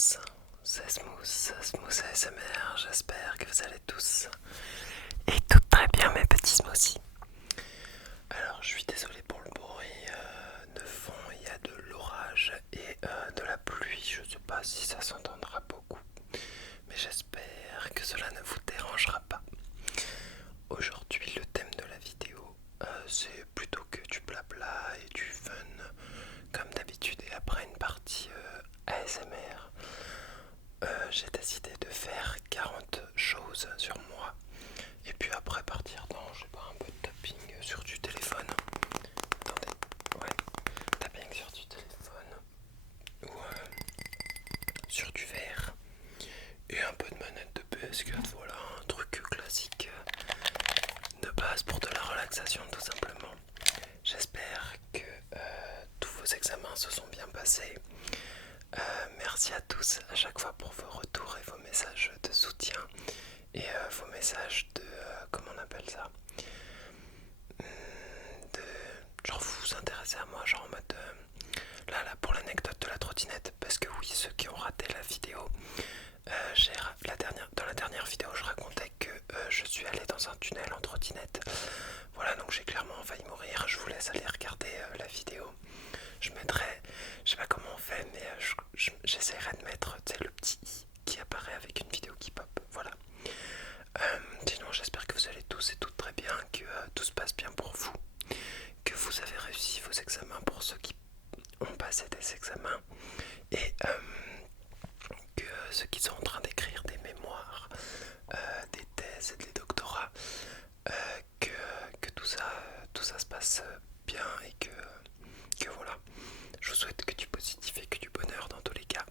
tous, c'est Smooth ASMR, j'espère que vous allez tous et toutes très bien mes petits smoothies. Alors je suis désolé pour le bruit de fond, il y a de l'orage et de la pluie, je sais pas si ça s'entendra beaucoup, mais j'espère que cela ne vous dérangera pas. Aujourd'hui le thème de la vidéo c'est plutôt que du blabla et du fun comme d'habitude et après une partie ASMR. J'ai décidé de faire 40 choses sur moi et puis après partir dans, je sais pas, un peu de tapping sur du téléphone. Attendez, ouais, tapping sur du téléphone ou sur du verre et un peu de manette de PS4, voilà, un truc classique de base pour de la relaxation tout simplement. J'espère que tous vos examens se sont bien passés. Merci à tous à chaque fois pour vos retours et vos messages de soutien et vos messages de comment on appelle ça, de genre vous vous intéressez à moi, genre en mode là pour l'anecdote de la trottinette, parce que oui, ceux qui ont raté la vidéo, dans la dernière vidéo je racontais que je suis allé dans un tunnel en trottinette. Voilà, donc j'ai clairement failli mourir. Je vous laisse aller regarder la vidéo. Je mettrai, je sais pas comment on fait, mais j'essaierai de mettre le petit i qui apparaît avec une vidéo qui pop. Voilà. Sinon, j'espère que vous allez tous et toutes très bien, que tout se passe bien pour vous, que vous avez réussi vos examens pour ceux qui ont passé des examens et que ceux qui sont en train d'écrire des mémoires, des thèses et des doctorats, que tout ça se passe bien et que voilà. Je vous souhaite que du positif et que du bonheur dans tous les cas.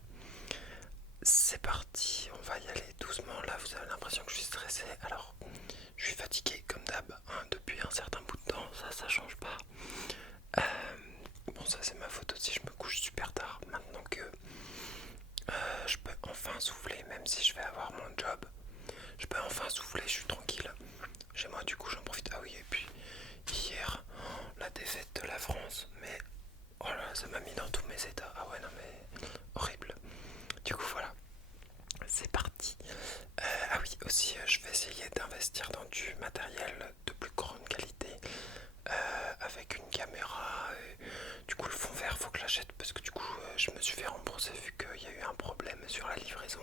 C'est parti, on va y aller doucement. Là, vous avez l'impression que je suis stressé. Alors, je suis fatigué comme d'hab depuis un certain bout de temps. Ça change pas. Bon, ça c'est ma faute aussi. Je me couche super tard. Maintenant que je peux enfin souffler, même si je vais avoir mon job. Je peux enfin souffler, je suis tranquille. Chez moi, du coup, j'en profite. Ah oui, et puis hier, la défaite de la France. Mais oh là, ça m'a mis dans tous mes états. Ah ouais, non mais horrible. Du coup, voilà. C'est parti. Ah oui, aussi, je vais essayer d'investir dans du matériel de plus grande qualité avec une caméra. Et, du coup, le fond vert, faut que j'achète parce que du coup, je me suis fait rembourser vu qu'il y a eu un problème sur la livraison.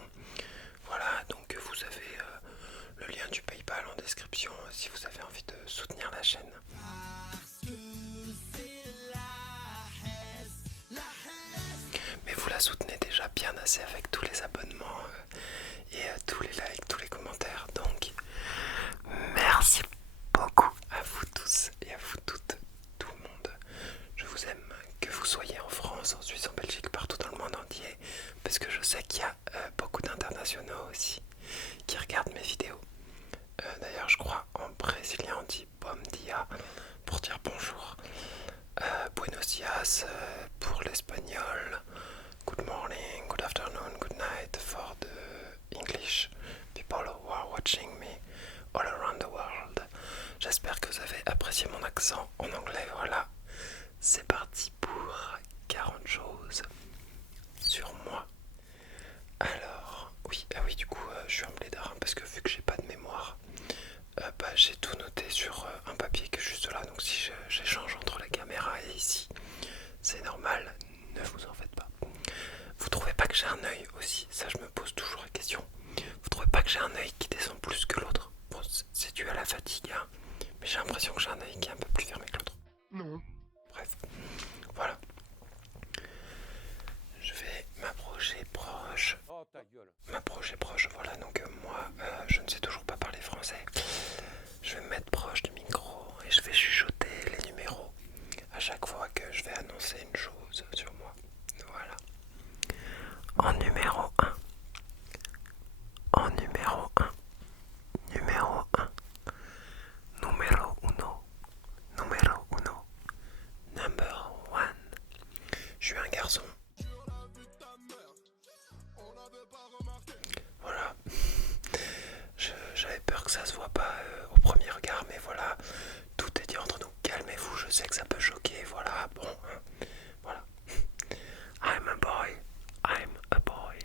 Voilà, donc vous avez le lien du PayPal en description si vous avez envie de soutenir la chaîne. Mais vous la soutenez déjà bien assez avec tous les abonnements et tous les likes, tous les commentaires. Donc, merci beaucoup à vous tous et à vous toutes, tout le monde. Je vous aime, que vous soyez en France, en Suisse, en Belgique, partout dans le monde entier. Parce que je sais qu'il y a beaucoup d'internationaux aussi qui regardent mes vidéos. D'ailleurs, je crois en brésilien on dit bom dia pour dire bonjour. Buenos dias pour l'espagnol. Good morning, good afternoon, good night for the English people who are watching me all around the world. J'espère que vous avez apprécié mon accent en anglais. Voilà, c'est parti pour 40 choses sur moi. Alors, oui, ah oui, du coup, je suis en blédard parce que vu que j'ai pas de mémoire, j'ai tout noté sur un papier qui est juste là. Donc si j'échange entre la caméra et ici, c'est normal, ne vous en faites pas. Vous trouvez pas que j'ai un œil aussi? Ça, je me pose toujours la question. Vous trouvez pas que j'ai un œil qui descend plus que l'autre? Bon, c'est dû à la fatigue, hein, mais j'ai l'impression que j'ai un œil qui est un peu plus fermé que l'autre. Non. Bref, voilà. Je vais m'approcher proche. Oh ta gueule. M'approcher proche, voilà. Donc moi, je ne sais toujours pas parler français. Je vais me mettre proche du micro et je vais chuchoter les numéros à chaque fois que je vais annoncer une chose sur moi. Voilà. En numéro 1. En numéro 1. Numéro 1. Numéro 1. Numéro 1. Number 1. Je suis un garçon. Voilà. J'avais peur que ça se voit pas au premier regard, mais voilà. Tout est dit entre nous. Calmez-vous, je sais que ça peut choquer. Voilà, bon. Voilà. I'm a boy. I'm a boy.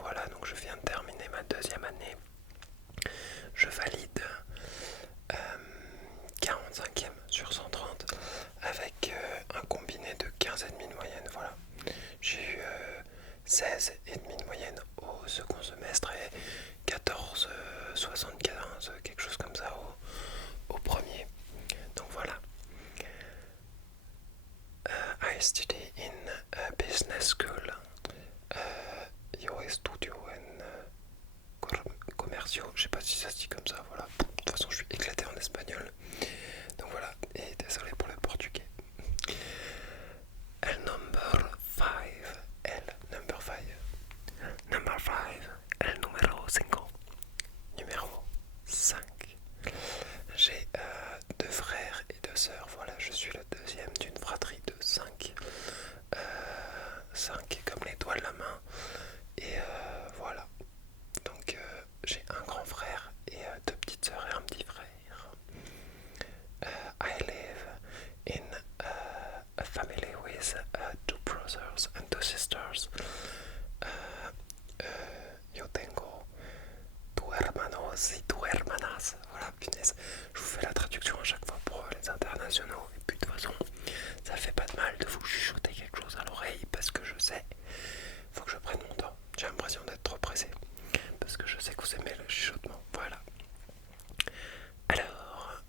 voilà, donc je viens de terminer ma deuxième année. Je valide 45e sur 130 avec un combiné de 15,5 de moyenne. Voilà. J'ai eu 16,5 de moyenne au second semestre et 14,75, quelque chose comme ça au premier. Donc voilà. I study in a business school. Yo estudio en commercio. Je sais pas si ça se dit comme ça. Voilà. De toute façon, je suis éclaté en espagnol. Donc voilà. Et désolé pour le portugais. El number 5. El number 5. Number 5. El numéro 5. Numéro 5. J'ai deux frères et deux sœurs. Voilà, je suis le deuxième d'une fratrie de 5. 5 comme les doigts de la main. Et voilà. Donc j'ai un grand frère et deux petites sœurs et un petit frère. I live in a family with two brothers and two sisters. Yo tengo tu hermanos y tu hermanas. Voilà, punaise. Je vous fais la traduction à chaque fois pour les internationaux. Et puis de toute façon, ça fait pas de mal de vous chuchoter quelque chose à l'oreille parce que je sais, faut que je prenne mon temps. J'ai l'impression d'être trop pressé parce que je sais que vous aimez le chuchotement. Voilà. Alors,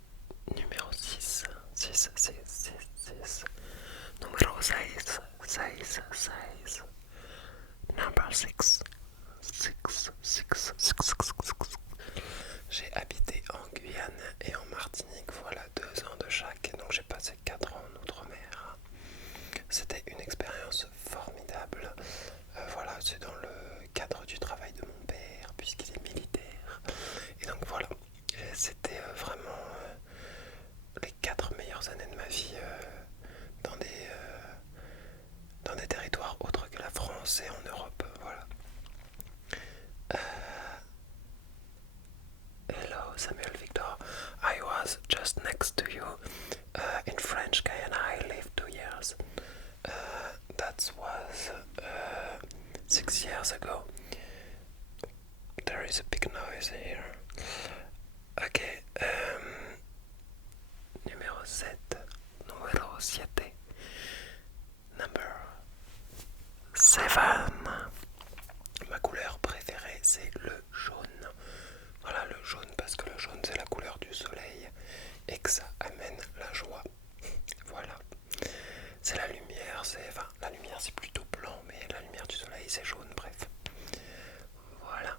numéro 6. 6, 6, 6, 6. Numéro 6, 6, 6. Number 6. 6, 6, 6, 6, 6. J'ai habité en Guyane et en Martinique, voilà, 2 ans de chaque, donc j'ai passé 4 ans en Outre-mer. C'était une expérience formidable. Voilà, c'est dans le cadre du travail de mon père, puisqu'il est militaire. Et donc voilà, c'était vraiment les 4 meilleures années de ma vie dans des territoires autres que la France et en Europe. Voilà. Hello, Samuel Victor. I was just next to you in French Guyana. I lived 2 years. That was 6 years ago. There is a big noise here. Ok. Numéro 7. Numéro 7. Number 7. Ma couleur préférée, c'est le jaune. Voilà, le jaune, parce que le jaune, c'est la couleur du soleil et que ça amène la joie. Voilà. C'est la lumière, enfin, la lumière, c'est plutôt blanc, mais la lumière du soleil, c'est jaune, bref. Voilà.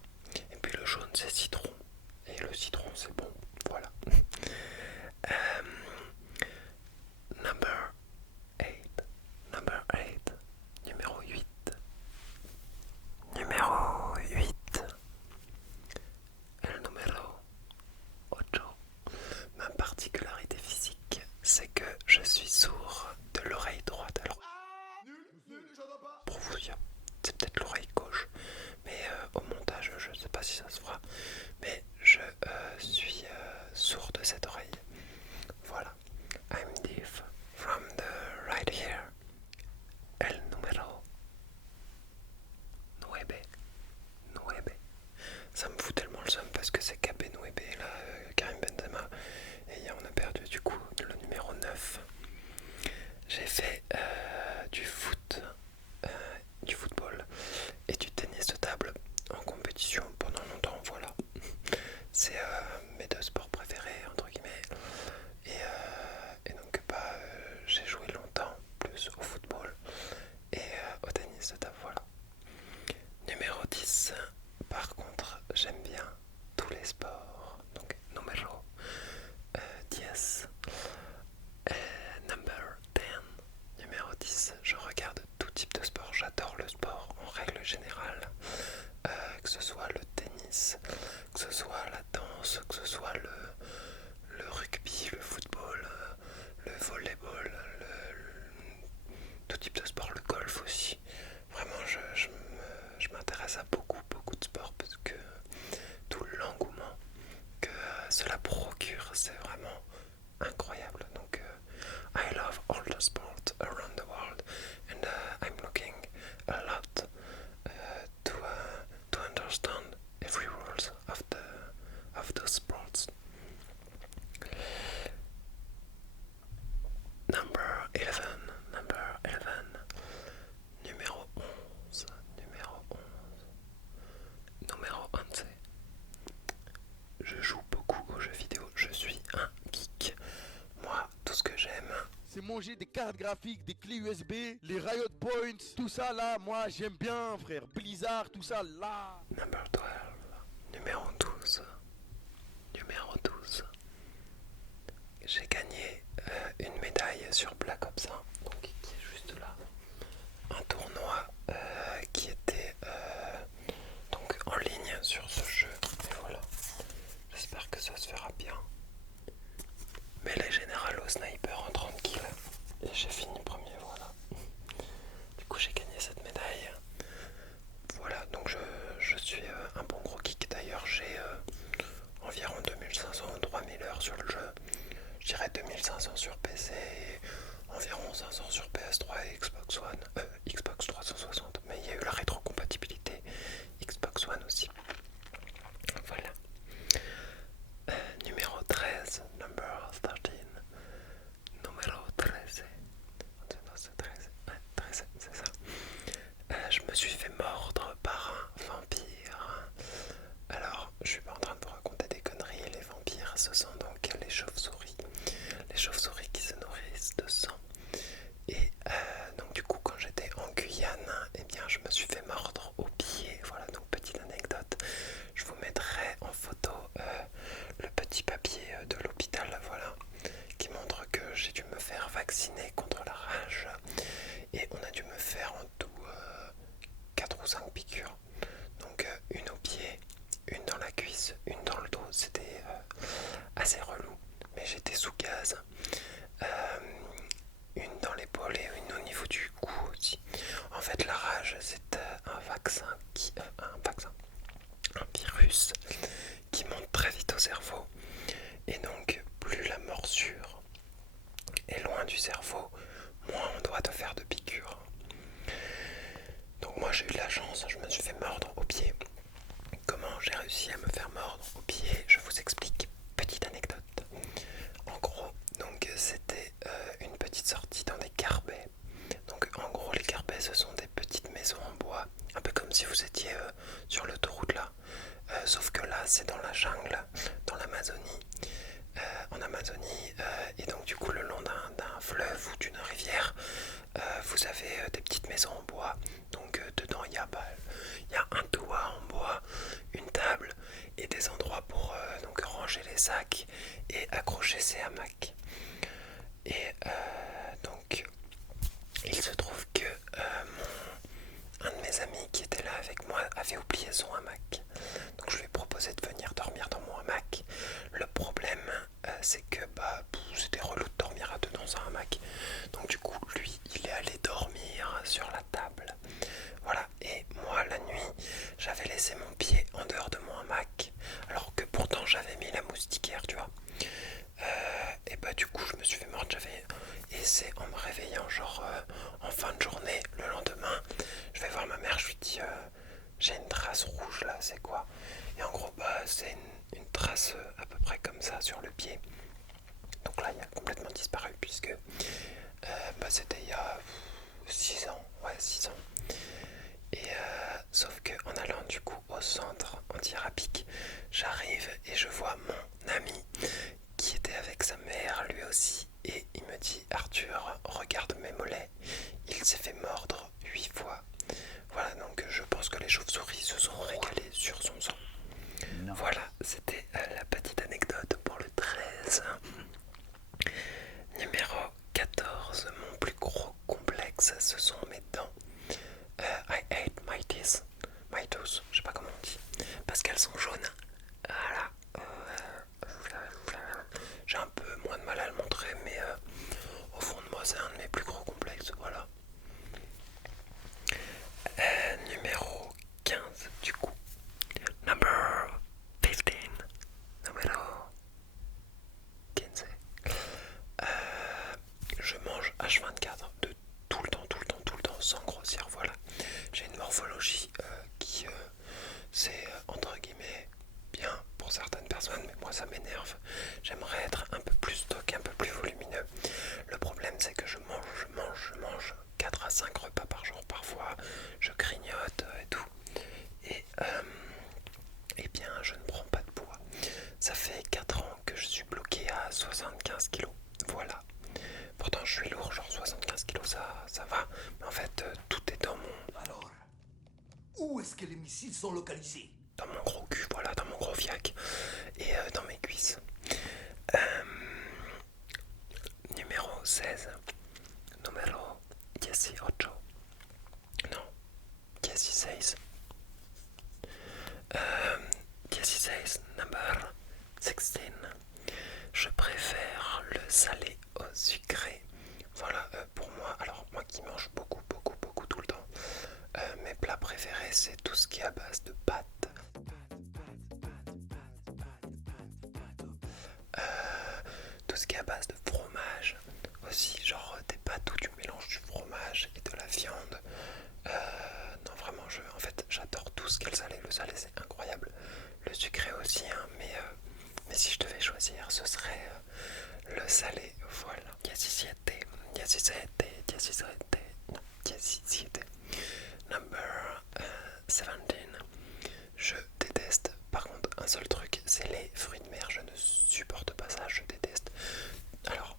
Et puis le jaune, c'est citron. Et le citron, c'est bon. Voilà. Number 8. Number 8. Numéro 8. Numéro 8. El numéro 8. Ma particularité physique, c'est que je suis sourd de l'oreille droite. Alors, pour vous dire, c'est peut-être l'oreille gauche, mais au montage, je ne sais pas si ça se fera, mais je suis sourd de cette oreille. Voilà. I'm deaf from the right ear. El numéro 9. 9. Ça me fout tellement le seum parce que c'est Kabé Nouébé, là, Karim Benzema, et on a perdu du coup le numéro 9. J'ai fait du football et du tennis de table en compétition pendant longtemps, voilà. C'est mes 2 sports préférés, entre guillemets. Et donc j'ai joué longtemps plus au football et au tennis de table, voilà. Numéro 10, par contre, j'aime bien tous les sports. Donc numéro 10. Number 10. Numéro 10, je regarde tout type de sport. J'adore le sport en règle générale. Que ce soit le tennis, que ce soit la danse, que ce soit le rugby, le football, le volleyball, tout type de sport, le golf aussi. Vraiment, je m'intéresse à beaucoup de sports parce que tout l'engouement que cela procure, c'est vraiment incroyable. Donc, I love all the sports around the world and I'm looking a lot manger des cartes graphiques, des clés USB, les Riot Points, tout ça là, moi j'aime bien frère. Blizzard, tout ça là. Number 12. Numéro 12. Numéro 12. J'ai gagné une médaille sur Black Ops 1, donc qui est juste là. Un tournoi qui était donc en ligne sur ce jeu. Et voilà. J'espère que ça se fera bien. Mais les générales au sniper en 30 kills. Et j'ai fini premier, voilà. Du coup j'ai gagné cette médaille. Voilà, donc je suis un bon gros geek. D'ailleurs j'ai environ 2500 ou 3000 heures sur le jeu. Je dirais 2500 sur PC et environ 500 sur PS3 et Xbox One, Xbox 360. Mais il y a eu la rétrocompatibilité Xbox One aussi. Voilà. Numéro 13, number 13. Numéro 13. Non, c'est 13. Ouais, 13, c'est ça. Je me suis fait mordre par un vampire. Alors, je suis pas en train de vous raconter des conneries. Les vampires, ce sont donc les chauves-souris. Les chauves-souris qui se nourrissent de sang. Et donc du coup, quand j'étais en Guyane, eh bien, je me suis fait mordre au pied. Voilà, donc petite anecdote. Je vous mettrai en photo le petit papier de l'hôpital, voilà, qui montre que j'ai dû me faire vacciner contre la rage. Et on a dû me faire en tout 4 ou 5 piqûres. Donc une au pied, une dans la cuisse, une dans le dos. C'était assez relou, mais j'étais sous gaz. Une dans l'épaule et une au niveau du cou aussi. En fait, la rage, c'est un virus qui monte très vite au cerveau. Et donc, plus la morsure est loin du cerveau, moins on doit te faire de piqûres. Donc moi j'ai eu de la chance, je me suis fait mordre au pied. Comment j'ai réussi à me faire mordre au pied? Je vous explique. Petite anecdote. En gros, donc c'était une petite sortie dans des carbets. Donc en gros les carbets ce sont des petites maisons en bois, un peu comme si vous étiez sur l'autoroute là. Sauf que là c'est dans la jungle, dans l'Amazonie. En Amazonie, et donc du coup le long d'un fleuve ou d'une rivière, vous avez des petites maisons en bois. Donc dedans il y a un toit en bois, une table et des endroits pour donc ranger les sacs et accrocher ses hamacs. Et donc il se trouve que un de mes amis qui était là avec moi avait oublié son hamac. Donc je lui ai proposé de venir dormir dans mon hamac. Le problème c'est que c'était relou de dormir à deux dans un hamac. Donc du coup lui il est allé dormir sur la table. Voilà, et moi la nuit j'avais laissé mon pied en dehors de mon hamac. Alors que pourtant j'avais mis la moustiquaire, tu vois. Et du coup je me suis fait mordre. Et c'est en me réveillant genre en fin de journée, le lendemain, je vais voir ma mère, je lui dis j'ai une trace rouge là, c'est quoi? Et en gros c'est une trace à peu près comme ça sur le pied. Donc là il a complètement disparu puisque c'était il y a 6 ans, ouais 6 ans. Et sauf que en allant du coup au centre antirapique, j'arrive et je vois mon ami qui était avec sa mère lui aussi, et il me dit Arthur, regarde mes mollets, il s'est fait mordre 8 fois. Voilà, donc je pense que les chauves-souris se sont régalés sur son sang. Non. Voilà, c'était la petite anecdote pour le 13. Numéro 14, mon plus gros complexe, ce sont mes dents. I hate my teeth, je sais pas comment on dit, parce qu'elles sont jaunes. Voilà. J'ai un peu moins de mal à le montrer, mais au fond de moi c'est un de mes plus gros complexes, voilà. Numéro 15 du coup. Number 15. Numéro 15. Je mange H24 de tout le temps, sans grossir, voilà. J'ai une morphologie qui c'est entre guillemets bien pour certaines personnes, mais moi ça m'énerve. J'aimerais être un peu plus stock, un peu plus volumineux. Le problème c'est que je mange 4 à 5 repas par jour parfois, je grignote et tout. Et eh bien je ne prends pas de poids. Ça fait 4 ans que je suis bloqué à 75 kilos, voilà. Pourtant je suis lourd, sont localisés. Dans mon gros cul, voilà, dans mon gros fiac. Et dans mes cuisses. Numéro 16. Numéro 18. Non, 16. 16, number 16. Je préfère le salé au sucré. Voilà, pour moi, alors moi qui mange beaucoup tout le temps, mes plats préférés c'est tout ce qui est à base de pâtes. Tout ce qui est à base de fromage aussi, genre des pâtes où tu mélanges du fromage et de la viande. Non vraiment, en fait j'adore tout ce qui est le salé. Le salé c'est incroyable. Le sucré aussi, hein, mais si je devais choisir, ce serait le salé. Voilà. 17. Number 17. Je déteste, par contre, un seul truc, c'est les fruits de mer. Je ne supporte pas ça, je déteste. Alors,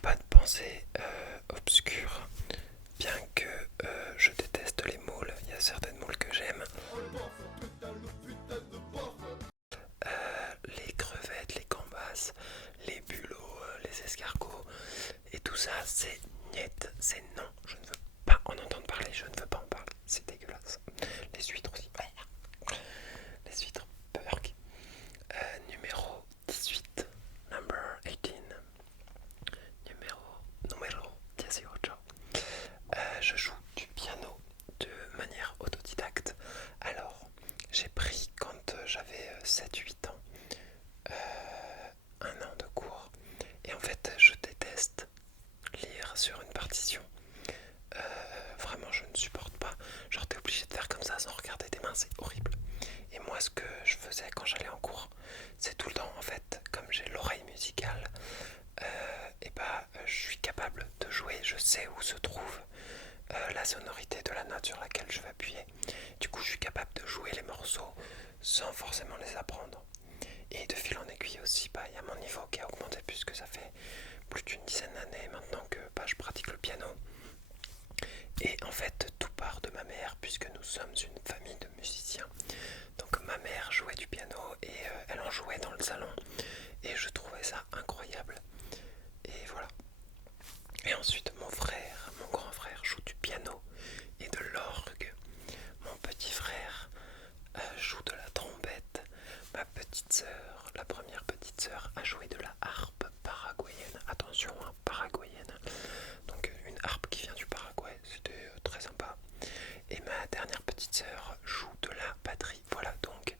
pas de pensée obscure, bien que je déteste les moules. Il y a certaines moules que j'aime. Les crevettes, les gambas, les bulots, les escargots et tout ça, c'est niet, c'est non. Je ne veux pas en entendre parler, je ne veux pas en parler. C'est dégueulasse. Les huîtres aussi. Les huîtres, burk. Numéro 18. Number 18. Numéro 18. Je joue du piano de manière autodidacte. Alors, j'ai pris quand j'avais 7-8 ans un an de cours. Et en fait, je déteste lire sur une partition. Vraiment, je ne supporte pas. Genre, t'es obligé de faire comme ça sans regarder tes mains, c'est horrible. Et moi, ce que je faisais quand j'allais en cours, c'est tout le temps, en fait, comme j'ai l'oreille musicale, et bah, je suis capable de jouer. Je sais où se trouve la sonorité de la note sur laquelle je vais appuyer. Du coup, je suis capable de jouer les morceaux sans forcément les apprendre. Et de fil en aiguille aussi, bah, y a mon niveau qui a augmenté puisque ça fait plus d'une dizaine d'années maintenant que bah, je pratique le piano. Et en fait, tout part de ma mère puisque nous sommes une famille de musiciens. Donc ma mère jouait du piano et elle en jouait dans le salon. Et je trouvais ça incroyable. Et voilà. Et ensuite, mon grand frère joue du piano et de l'orgue. Mon petit frère joue de la trompette. Ma petite sœur, la première petite sœur, a joué de la harpe paraguayenne. Attention, hein, paraguayenne. Donc une harpe qui vient du Paraguay, c'était très sympa. Et ma dernière petite sœur joue de la batterie. Voilà, donc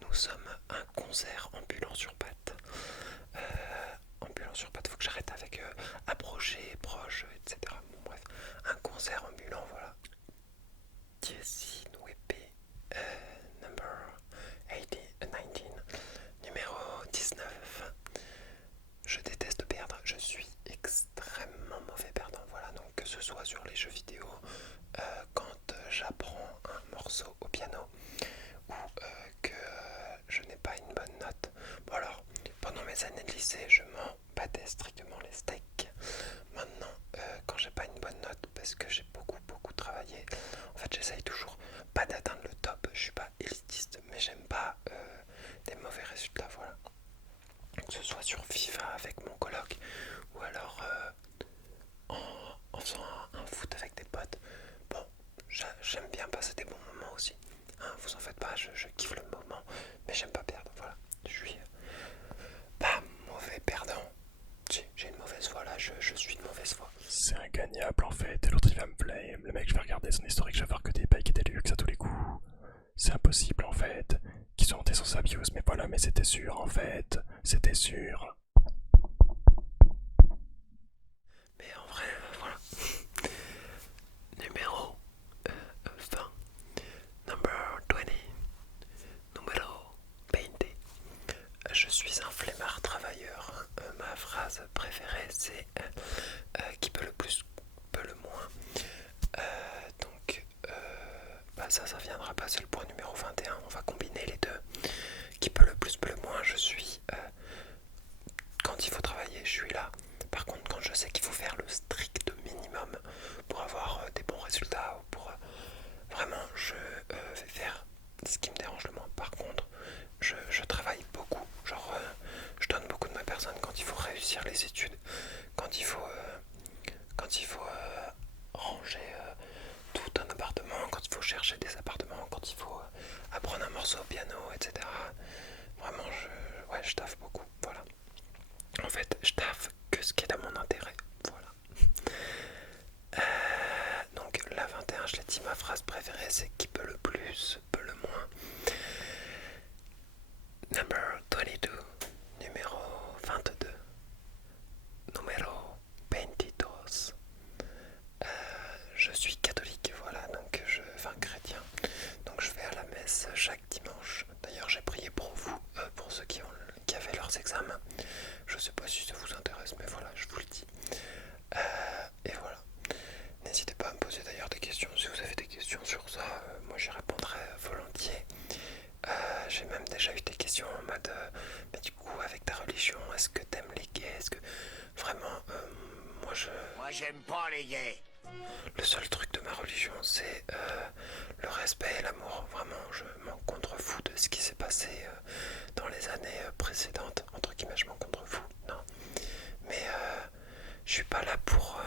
nous sommes un concert ambulant sur pattes. Ambulant sur pattes, faut que j'arrête avec approcher, proche, etc. Bon bref, un concert ambulant, voilà. 19, number 19. Numéro 19. Je déteste perdre, je suis extrêmement mauvais perdant, voilà, donc que ce soit sur les jeux vidéo, quand j'apprends un morceau au piano, ou que je n'ai pas une bonne note. Bon alors, pendant mes années de lycée, je m'en battais strictement les steaks. Maintenant, quand j'ai pas une bonne note, parce que j'ai beaucoup travaillé, en fait j'essaye toujours pas d'atteindre le top, je suis pas élitiste, mais j'aime pas des mauvais résultats, voilà. Que ce soit sur FIFA avec mon coloc, ou alors en faisant un foot avec des potes. Bon, j'aime bien passer des bons moments aussi. Hein, vous en faites pas, je kiffe le moment, mais j'aime pas perdre, voilà. Je suis pas mauvais perdant. J'ai une mauvaise foi là, je suis de mauvaise foi. C'est ingagnable en fait, et l'autre il va me flame. Le mec, je vais regarder son historique, je vais voir que des bikes et des luxe à tous les coups. C'est impossible en fait. Qu'ils ont monté son abuse, mais voilà, mais c'était sûr en fait. C'était sûr. Mais en vrai, voilà. Numéro 20. Number 20. Numéro 20. Je suis un flemmard travailleur. Ma phrase préférée c'est qui peut le plus, peut le moins. Donc bah ça viendra pas, c'est le point numéro 21. On va combiner les deux. Qui peut le plus, peut le moins. Je suis quand il faut travailler, je suis là. Par contre, quand je sais qu'il faut faire le strict minimum pour avoir des bons résultats ou pour vraiment, ce qui me dérange le moins. Par contre, je travaille beaucoup, genre je donne beaucoup de ma personne quand il faut réussir les études, quand il faut ranger tout un appartement, quand il faut chercher des appartements, quand il faut apprendre un morceau au piano, etc. Vraiment, je taffe beaucoup, voilà. En fait, je taffe que ce qui est à mon intérêt, voilà. Donc la 21, je l'ai dit, ma phrase préférée, c'est qui peut le plus, peut le moins. Number 22, numéro 22. Numéro 22. Je suis catholique, voilà, donc enfin chrétien. Donc je vais à la messe chaque dimanche. D'ailleurs, j'ai prié pour vous, pour ceux qui avaient leurs examens. Je sais pas si ça vous intéresse, mais voilà, je vous le dis. Et voilà. N'hésitez pas à me poser d'ailleurs des questions. Si vous avez des questions sur ça, moi j'y répondrai volontiers. J'ai même déjà eu des questions en mode mais du coup, avec ta religion, est-ce que t'aimes les gays? Est-ce que vraiment, moi j'aime pas les gays. Le seul truc de ma religion, c'est le respect et l'amour. Vraiment, je m'en contrefous de ce qui s'est passé dans les années précédentes. Entre guillemets, je m'en contrefous, non. Mais je suis pas là pour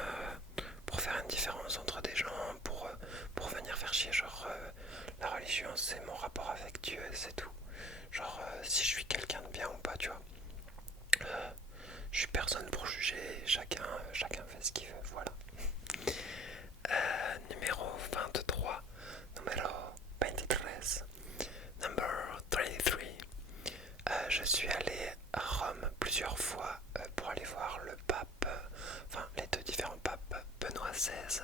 faire une différence entre des gens, pour venir faire chier. Genre, la religion, c'est mon rapport avec Dieu, c'est tout. Genre, si je suis quelqu'un de bien ou pas, tu vois. Je suis personne pour juger, chacun fait ce qu'il veut, voilà. Numéro 23, numéro 23, number 23. Je suis allé à Rome plusieurs fois pour aller voir le pape, enfin les deux différents papes, Benoît XVI,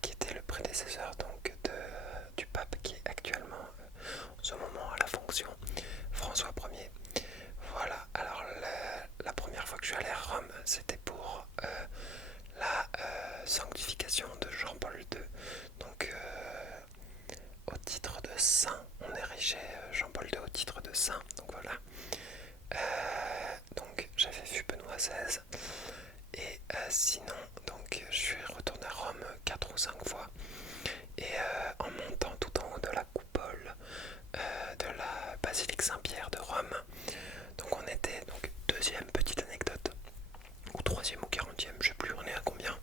qui était le prédécesseur donc du pape qui est actuellement en ce moment à la fonction, François Ier. Voilà, alors la première fois que je suis allé à Rome, c'était pour la sanctification de Jean-Paul II. Donc au titre de saint, on érigeait Jean-Paul II au titre de saint. Donc voilà. Donc j'avais vu Benoît XVI. Et sinon, donc je suis retourné à Rome 4 ou 5 fois. Et en montant tout en haut de la coupole de la basilique Saint-Pierre de Rome. Donc on était, donc deuxième petite anecdote, ou troisième ou 40e, je sais plus, on est à combien.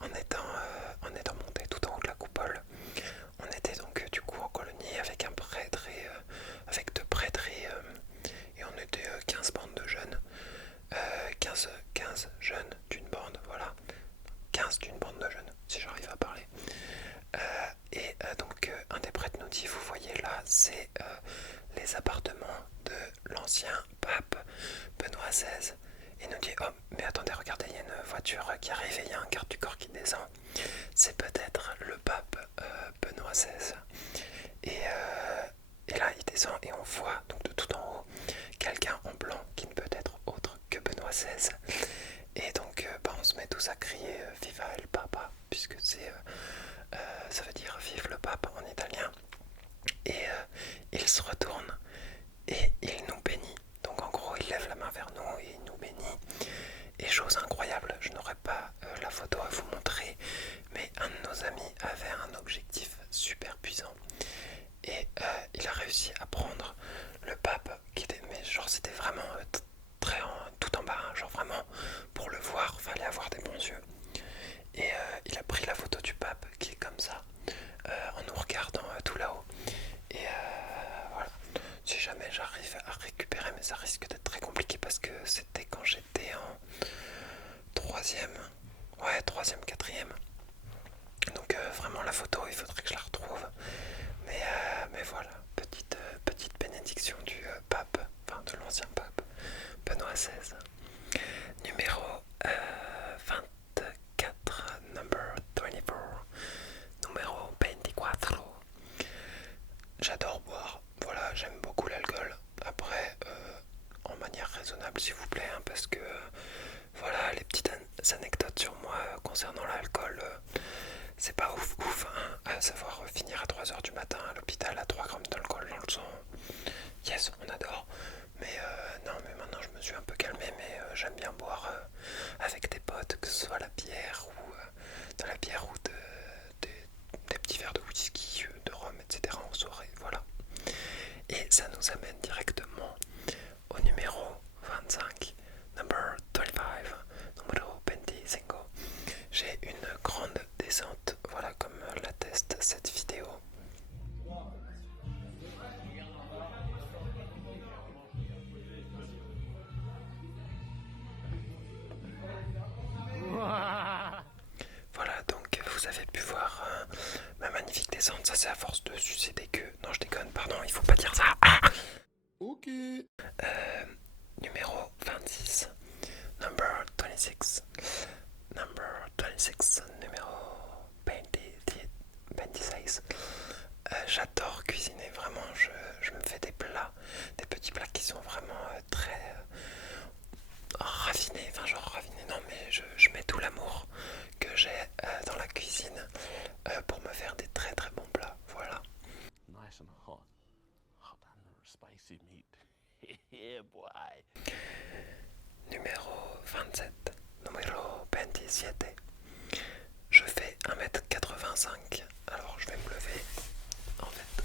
En étant monté tout en haut de la coupole, on était donc du coup en colonie avec un prêtre et avec deux prêtres et on était 15 bandes de jeunes, 15 jeunes d'une bande, voilà, 15 d'une bande de jeunes, si j'arrive à parler. Et donc un des prêtres nous dit, vous voyez là, c'est les appartements de l'ancien pape Benoît XVI. Il nous dit, oh mais attendez, regardez, il y a une voiture qui arrive et il y a un garde du corps qui descend. C'est peut-être le pape Benoît XVI. Et là il descend et on voit donc de tout en haut quelqu'un en blanc qui ne peut être autre que Benoît XVI. Et donc on se met tous à crier Viva el Papa, puisque ça veut dire vive le pape en italien. Et il se retourne et il nous bénit. Donc en gros il lève la main vers nous et il nous bénit. Et chose incroyable, je n'aurai pas la photo à vous montrer, mais un de nos amis avait un objectif super puissant. Et il a réussi à prendre le pape qui était, mais genre c'était vraiment tout en bas, hein, genre vraiment pour le voir, fallait avoir des bons yeux. Et il a pris la photo du pape qui est comme ça, en nous regardant tout là-haut. Et voilà, si jamais j'arrive à récupérer, mais ça risque d'être très compliqué parce que c'était quand j'étais en troisième, quatrième. Donc vraiment la photo, il faudrait que je la retrouve. Mais voilà, petite bénédiction du pape, enfin de l'ancien pape, Benoît XVI. Numéro 24, number 24, numéro 24. J'adore boire, voilà, j'aime beaucoup l'alcool. Après, en manière raisonnable s'il vous plaît, hein, parce que voilà, les petites anecdotes sur moi concernant l'alcool, c'est pas ouf, hein, à savoir finir à 3h du matin à l'hôpital à 3 grammes d'alcool dans le sang. Yes, on adore. Mais non, mais maintenant je me suis un peu calmé, mais j'aime bien boire avec des potes, que ce soit la bière ou de la bière ou des petits verres de whisky, de rhum, etc. nous amène directement au numéro 25, number 25, numéro 25. J'ai une grande descente, voilà comme l'atteste cette vidéo. Voilà, donc vous avez pu voir ma magnifique descente. Ça c'est à force de sucer des queues. Non, je déconne, pardon, il faut pas dire ça. Ah, Ok. numéro 26, number 26, number 26, numéro 26. J'adore cuisiner, vraiment, je me fais des plats, des petits plats qui sont vraiment très raffinés, enfin genre raffinés, non mais je mets tout l'amour que j'ai dans la cuisine pour me faire des très très bons plats, voilà. Nice and hot. Hot and spicy meat. Yeah, boy. Numéro 27, numéro 27. Je fais 1m85, alors je vais me lever, en fait.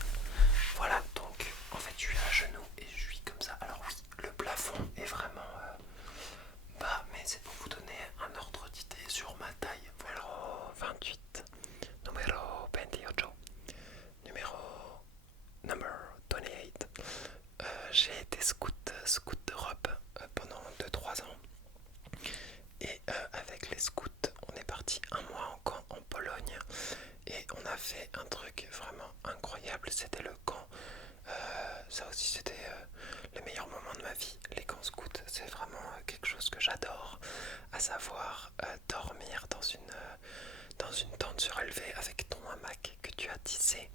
Voilà, donc en fait je suis à genoux et je suis comme ça. Alors oui, le plafond est vraiment bas, mais c'est pour vous donner un ordre d'idée sur ma taille. Numéro 28, numéro 28, number 28. J'ai été scout d'Europe pendant 2-3 ans. Et avec les scouts, on est parti un mois en camp en Pologne. Et on a fait un truc vraiment incroyable. C'était le camp. Ça aussi, c'était les meilleurs moments de ma vie. Les camps scouts, c'est vraiment quelque chose que j'adore. À savoir dormir dans une tente surélevée avec ton hamac que tu as tissé.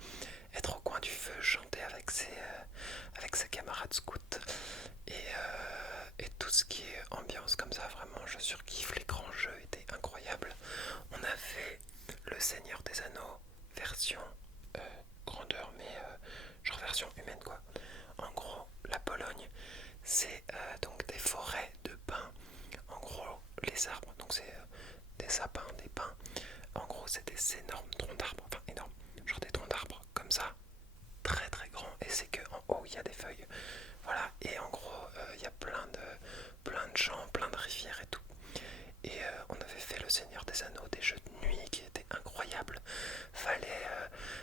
Être au coin du feu, chanter avec ses camarades scouts. Et tout ce qui est ambiance comme ça, vraiment, je surkiffe. Les grands jeux étaient incroyables. On a fait le Seigneur des Anneaux, version grandeur, mais genre version humaine, quoi. En gros, la Pologne, c'est donc des forêts de pins. En gros, les arbres, donc c'est des sapins, des pins. En gros, c'est des énormes troncs d'arbres, enfin énormes, genre des troncs d'arbres comme ça, très très grands. Et c'est que en haut, il y a des feuilles. Voilà, et en gros, il y a plein de champs, plein de rivières et tout. Et on avait fait le Seigneur des Anneaux, des jeux de nuit qui étaient incroyables. Fallait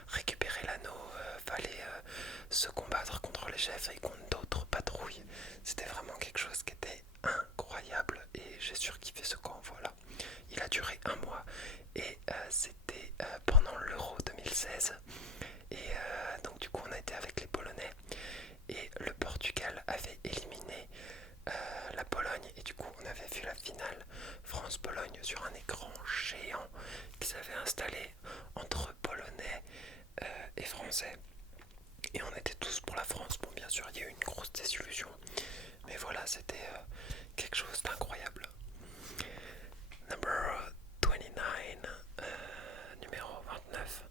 récupérer l'anneau, fallait se combattre contre les chefs et contre d'autres patrouilles. C'était vraiment quelque chose qui était incroyable et j'ai surkiffé ce camp, voilà. Il a duré un mois et c'était pendant l'Euro 2016. Et donc du coup on a été avec les Polonais et le Portugal avait éliminé la Pologne et du coup on avait vu la finale France-Pologne sur un écran géant qu'ils avaient installé entre Polonais et Français et on était tous pour la France. Bon, bien sûr il y a eu une grosse désillusion, mais voilà, c'était quelque chose d'incroyable. Number 29, numéro 29,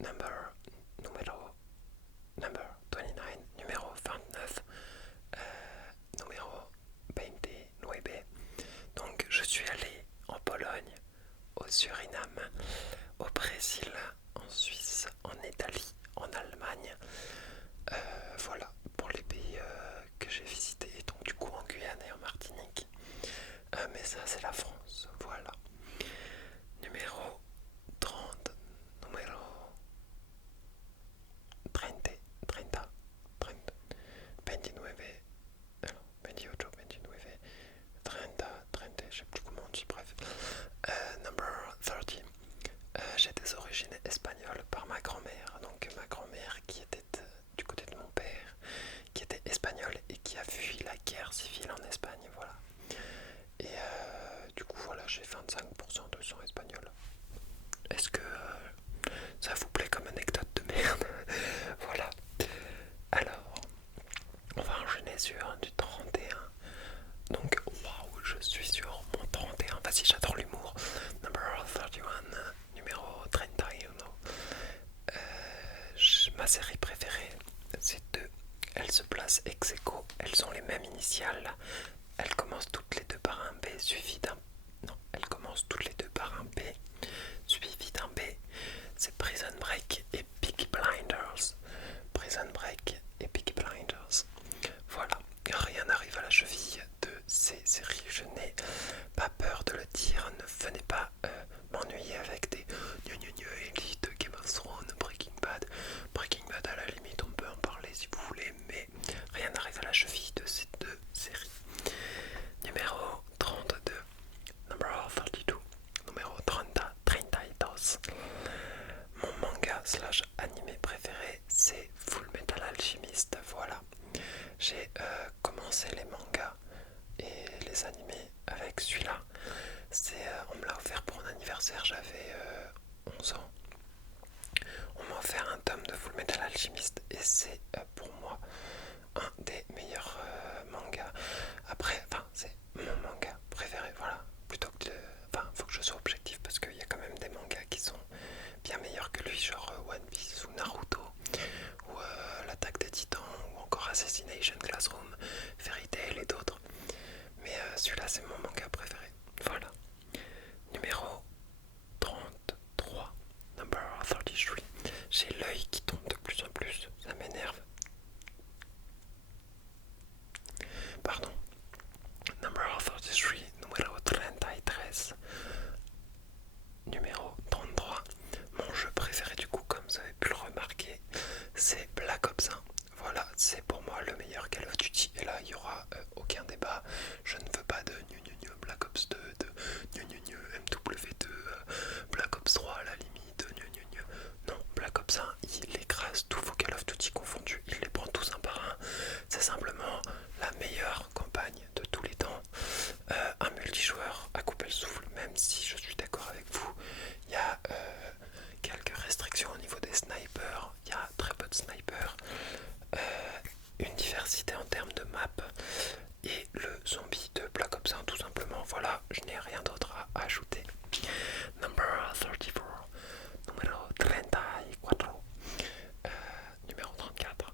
number 29, numéro 29, numéro 29. Donc je suis allé en Pologne, au Suriname, au Brésil, en Suisse, en Italie, en Allemagne. Voilà pour les pays que j'ai visités. Donc du coup en Guyane et en Martinique. Mais ça c'est la France, voilà. Numéro 30, numéro 30, 30, 30, 29, alors 28, 29, 30, 30, je sais plus comment on dit, bref. Number 30, j'ai des origines espagnoles par ma grand-mère, donc ma grand-mère qui était du côté de mon père, qui était espagnole et qui a fui la guerre civile en Espagne, voilà. Et du coup voilà, j'ai 25% de sang espagnol. Est-ce que ça vous plaît comme anecdote de merde? Voilà. Alors, on va enchaîner sur du 31. Donc, waouh, je suis sur mon 31. Vas-y, j'adore l'humour. Number 31, numéro 31. Ma série préférée, c'est 2. Elles se placent ex aequo. Elles ont les mêmes initiales. Elles commencent toutes les deux par un B suivi d'un... Non, elles commencent toutes les deux par un B suivi d'un B. C'est Prison Break et Peaky Blinders. Prison Break et Peaky Blinders. je n'ai pas peur de le dire. Ne venez pas m'ennuyer avec des Elite, Game of Thrones, Breaking Bad. Breaking Bad, à la limite, on peut en parler si vous voulez, mais rien n'arrive à la cheville de ces deux séries. Numéro 32, number 32, numéro 32. Mon manga slash animé préféré, c'est Full Metal Alchemist. Voilà, j'ai commencé les mangas et les animés avec celui-là. On me l'a offert pour mon anniversaire, j'avais 11 ans. On m'a offert un tome de Full Metal Alchemist et c'est pour moi un des meilleurs mangas. Après, c'est mon manga préféré, voilà. Plutôt que faut que je sois objectif parce qu'il y a quand même des mangas qui sont bien meilleurs que lui, genre One Piece ou Naruto ou l'Attaque des Titans ou encore Assassination Classroom, Fairy Tail et d'autres. Mais celui-là c'est mon manga préféré. Voilà. Numéro 33. Number 33. J'ai l'œil qui tombe de plus en plus. Ça m'énerve. Pardon. Number 33. Numéro 33. Numéro 33. Mon jeu préféré du coup, comme vous avez pu le remarquer, c'est Black Ops 1. Voilà, c'est pour moi le meilleur Call of Duty. Et là, il n'y aura aucun débat. Je ne veux pas de Black Ops 2, de MW2, Black Ops 3 à la limite, Non, Black Ops 1, il écrase tous vos Call of Duty confondus. Il les prend tous un par un. C'est simplement la meilleure campagne de tous les temps. Un multijoueur à couper le souffle, même si je suis d'accord avec vous. Il y a quelques restrictions au niveau des snipers. Il y a très peu de snipers. Une diversité en termes de map et le zombie de Black Ops 1 tout simplement. Voilà, je n'ai rien d'autre à ajouter. Number 34. Numéro 34. Numéro 34.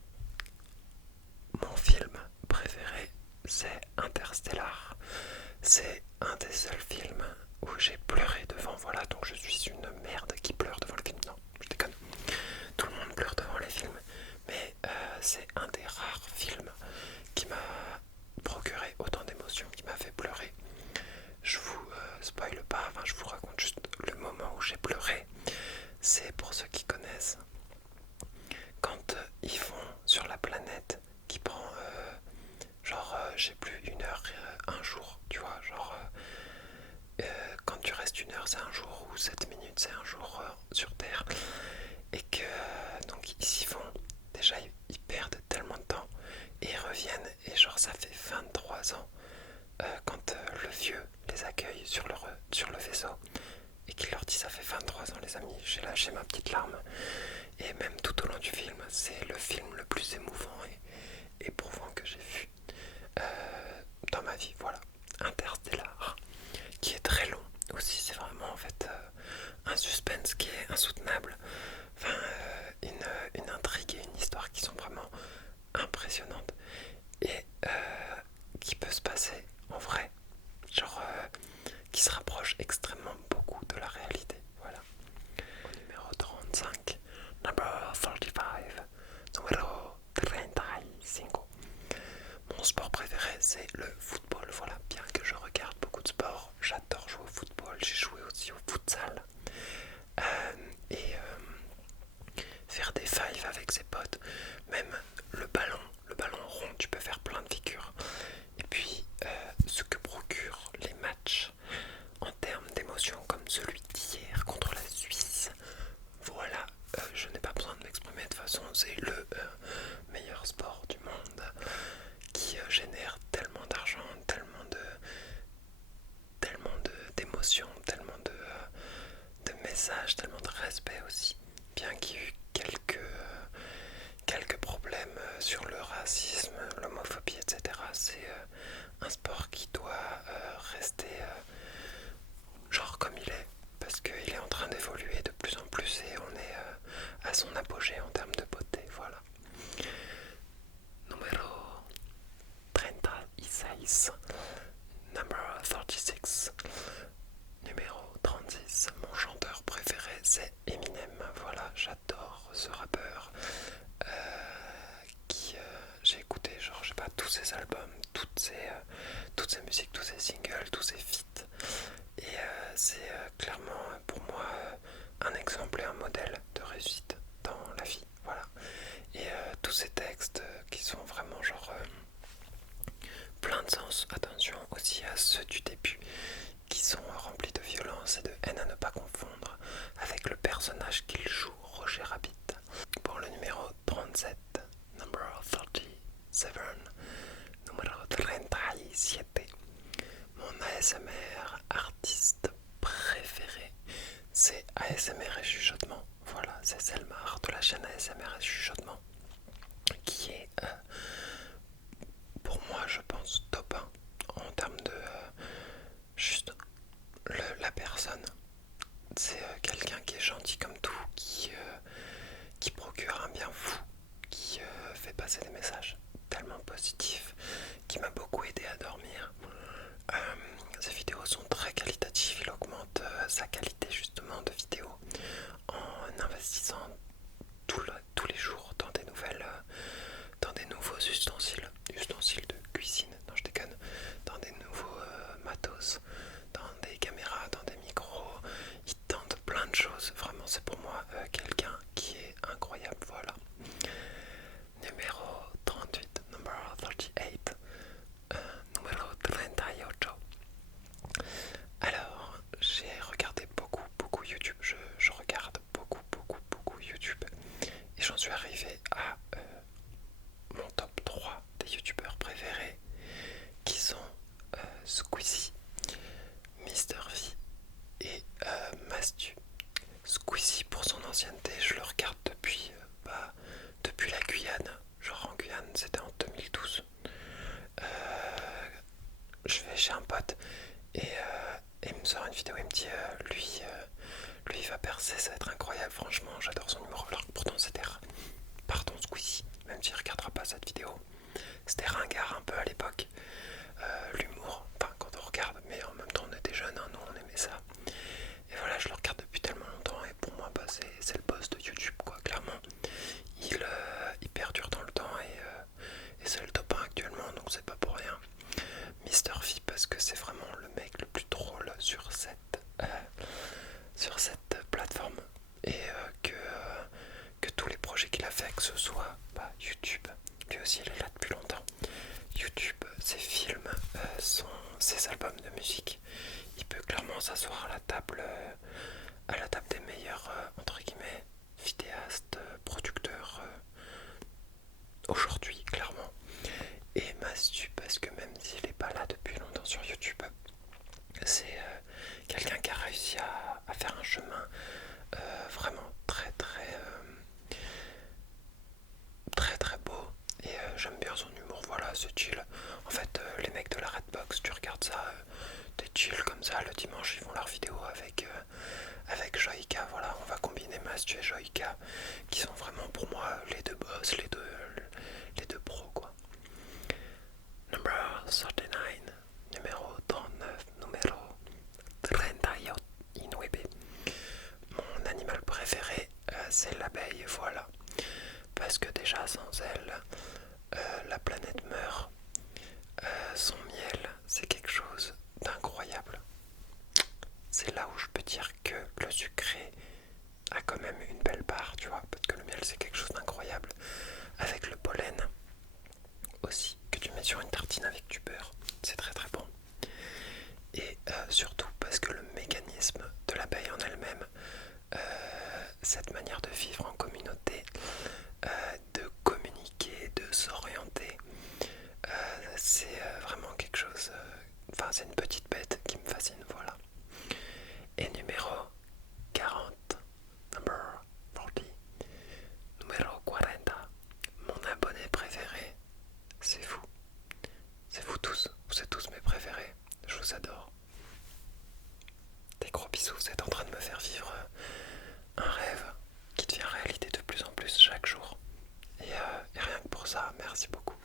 Mon film préféré, c'est Interstellar. C'est un des seuls films où j'ai pleuré devant. Voilà, donc je suis une merde qui pleure devant le film. Non, je déconne. Tout le monde pleure devant les films. Mais c'est un des rares films qui m'a procuré autant d'émotions, qui m'a fait pleurer. Je vous spoile pas, je vous raconte juste le moment où j'ai pleuré. C'est pour ceux qui connaissent. Quand ils vont sur la planète qui prend je sais plus, 1 heure, un jour, tu vois, quand tu restes 1 heure c'est un jour ou 7 minutes c'est un jour sur Terre. Et que donc ils s'y vont, déjà ils perdent tellement de temps et ils reviennent et ça fait 23 ans quand le vieux les accueille sur le vaisseau et qu'il leur dit ça fait 23 ans les amis, j'ai lâché ma petite larme. Et même tout au long du film, c'est le film le plus émouvant et éprouvant que j'ai vu dans ma vie. Voilà, Interstellar, qui est très long aussi. C'est vraiment en fait un suspense qui est insoutenable. Une intrigue et une histoire qui sont vraiment impressionnantes et qui peut se passer en vrai, qui se rapproche extrêmement beaucoup de la réalité. Voilà. Au numéro 35, number 35, numéro 35. Mon sport préféré, c'est le football. Voilà, bien que je regarde beaucoup de sports, j'adore jouer au football. J'ai joué aussi au futsal. Faire des fives avec ses potes, même le ballon rond, tu peux faire plein de figures. Et puis, ce que procurent les matchs en termes d'émotions comme celui d'hier contre la Suisse, voilà, je n'ai pas besoin de m'exprimer, de toute façon c'est le meilleur sport du monde qui génère tellement d'argent, tellement d'émotions, tellement de messages, tellement de respect aussi, bien qu'il y ait eu quelques problèmes sur le racisme, l'homophobie, etc. C'est un sport qui doit rester comme il est, parce qu'il est en train d'évoluer de plus en plus et on est à son apogée en termes de beauté. Voilà. Numéro 36. Number 36. Numéro 36. Mon chanteur préféré, c'est Eminem. Voilà, j'adore ce rappeur qui j'ai écouté tous ses albums, toutes toutes ces musiques, tous ces singles, tous ces feats. Et c'est clairement pour moi un exemple et un modèle de réussite dans la vie. Voilà. Et tous ces textes qui sont vraiment genre plein de sens. Attention aussi à ceux du début qui sont remplis de violence et de haine à ne pas confondre avec le personnage qu'il joue, Roger Rabbit. Pour le numéro 37, number 37, numéro 37, mon ASMR artiste préféré, c'est ASMR et chuchotement. Voilà, c'est Selmar de la chaîne ASMR et chuchotement qui est pour moi, je pense, top 1 en termes de juste la personne. C'est quelqu'un qui est gentil comme tout, qui procure un bien fou, qui fait passer des messages tellement positifs, qui m'a beaucoup aidé à dormir. Ses vidéos sont très qualitatives, il augmente sa qualité justement de vidéo en investissant tous les jours dans des nouveaux ustensiles de cuisine, non je déconne, dans des nouveaux matos, dans des caméras, dans des micros. Il tente plein de choses, vraiment c'est pour moi quelqu'un qui est incroyable. Voilà. Numéro 38, number 38, numéro 38. Alors, j'ai regardé beaucoup YouTube, je regarde beaucoup YouTube, et j'en suis arrivé à mon top 3 des youtubeurs préférés, qui sont Squeezie, Mister V et Mastu. Squeezie, pour son ancienneté, je le regarde depuis la Guyane. Genre en Guyane, c'était en 2012. Je vais chez un pote et il me sort une vidéo, il me dit lui il va percer, ça va être incroyable, franchement j'adore son humour. Alors pourtant c'était pardon Squeezie, même s'il ne regardera pas cette vidéo, c'était ringard un peu à l'époque, l'humour, enfin quand on regarde, mais en même temps on était jeunes, hein, nous on aimait ça. Et voilà, je le regarde depuis tellement longtemps et pour moi c'est le boss de YouTube quoi, clairement. Il perdure dans le temps et c'est le top 1 actuellement, donc c'est pas pour rien. Mister V parce que c'est vraiment le mec le plus drôle sur cette plateforme, et que tous les projets qu'il a fait, que ce soit YouTube, lui aussi il est là depuis longtemps, YouTube, ses films, ses albums de musique, il peut clairement s'asseoir à la table des meilleurs entre guillemets vidéastes, producteurs aujourd'hui clairement. Et Mastu parce que même s'il n'est pas là depuis longtemps sur YouTube, c'est quelqu'un qui a réussi à faire un chemin vraiment très beau, et j'aime bien son humour. Voilà, c'est chill. En fait, les mecs de la Redbox, tu regardes ça, t'es chill comme ça. Le dimanche, ils font leur vidéo avec Joyka. Voilà, on va combiner Mastu et Joyka, qui sont vraiment pour moi les deux boss, les deux pros quoi. Number 39, numéro 39, numéro 38, mon animal préféré, c'est l'abeille, voilà. Parce que déjà sans elle, la planète meurt. Son miel, c'est quelque chose d'incroyable. C'est là où je peux dire que le sucré a quand même une belle part, tu vois, parce que le miel c'est quelque chose d'incroyable. Avec le pollen aussi, que tu mets sur une tartine avec du beurre, c'est très bon. Et surtout parce que le mécanisme de l'abeille en elle-même, cette manière de vivre en communauté, de communiquer, de s'orienter, c'est vraiment quelque chose, enfin c'est une petite bête qui me fascine, voilà. Et numéro 40, number 40, numéro 40, mon abonné préféré, c'est vous. C'est vous tous, vous êtes tous mes préférés, je vous adore. Des gros bisous, vous êtes en train de me faire vivre un rêve qui devient réalité de plus en plus chaque jour. Et rien que pour ça, merci beaucoup.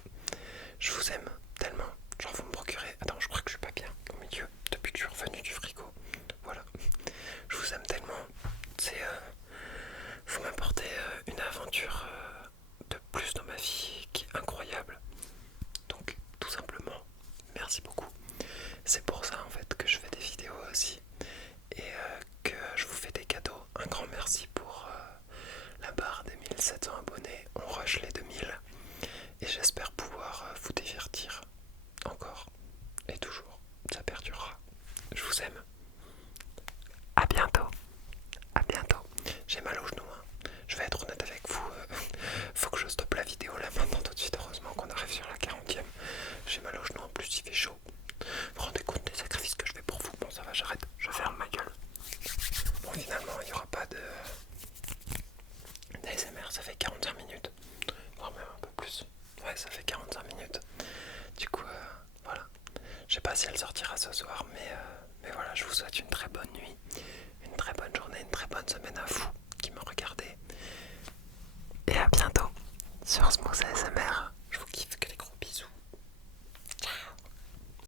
Je vous aime tellement. Genre vous me procurez... Attends, je crois que je suis pas bien au milieu depuis que je suis revenu du frigo. Voilà. Je vous aime tellement. C'est... vous m'apportez une aventure de plus dans ma vie qui est incroyable. Donc tout simplement, merci beaucoup. on rush les 2000 et j'espère pouvoir vous divertir encore et toujours. Ça perdurera. Je vous aime. À bientôt. À bientôt. J'ai mal au genou. Je vais être honnête avec vous. Faut que je stoppe la vidéo là maintenant tout de suite. Heureusement qu'on arrive sur la 40e. J'ai mal au genou. En plus, il fait chaud. Vous vous rendez compte des sacrifices que je fais pour vous? Bon, ça va, j'arrête. Je ferme ma gueule. Bon, finalement, il n'y aura pas de d'ASMR. Ça fait 45 minutes. Voire même un peu plus. Ouais, ça fait 45 minutes. Du coup, voilà. Je sais pas si elle sortira ce soir, mais voilà, je vous souhaite une très bonne nuit, une très bonne journée, une très bonne semaine à vous qui me regardez. Et à bientôt sur Smooth ASMR.